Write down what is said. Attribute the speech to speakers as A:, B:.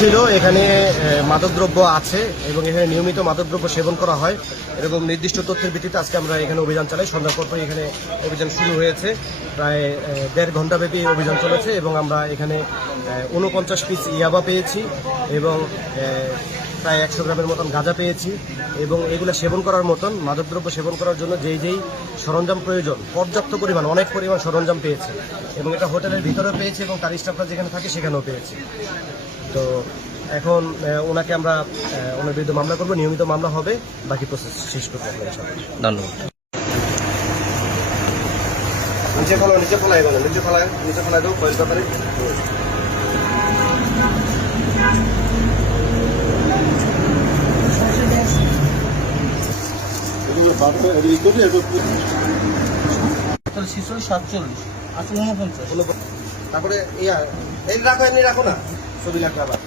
A: ছিল, এখানে মাদকদ্রব্য আছে এবং এখানে নিয়মিত মাদকদ্রব্য সেবন করা হয়। এরকম নির্দিষ্ট তথ্যের ভিত্তিতে আজকে আমরা এখানে অভিযান চালাই। সন্ধ্যার পর এখানে অভিযান শুরু হয়েছে। প্রায় দেড় ঘণ্টা ব্যাপী অভিযান চলেছে এবং আমরা এখানে উনপঞ্চাশ পিস ইয়াবা পেয়েছি এবং প্রায় একশো গ্রামের মতন গাঁজা পেয়েছি এবং এগুলো সেবন করার মতন মাদকদ্রব্য সেবন করার জন্য যেই যেই সরঞ্জাম প্রয়োজন পর্যাপ্ত পরিমাণ অনেক পরিমাণ সরঞ্জাম পেয়েছি এবং এটা হোটেলের ভিতরেও পেয়েছি এবং তার স্টাফরা যেখানে থাকে সেখানেও পেয়েছি। তো এখন ওনাকে আমরা ওনার বিরুদ্ধে মামলা করব নিয়মিত মামলা হবে বাকি প্রসেস শেষ করতে।
B: ধন্যবাদ।
A: নিচে ফেলো নিচে ফেলাই গেল নিচে ফেলাই নিচে ফেলাই দাও পয়সা
C: ছিচল্লিশ সাতচল্লিশ আচ্ছা উনপঞ্চাশ।
A: তারপরে এই রাখো এমনি রাখো না। ছবি লাগবে আবার।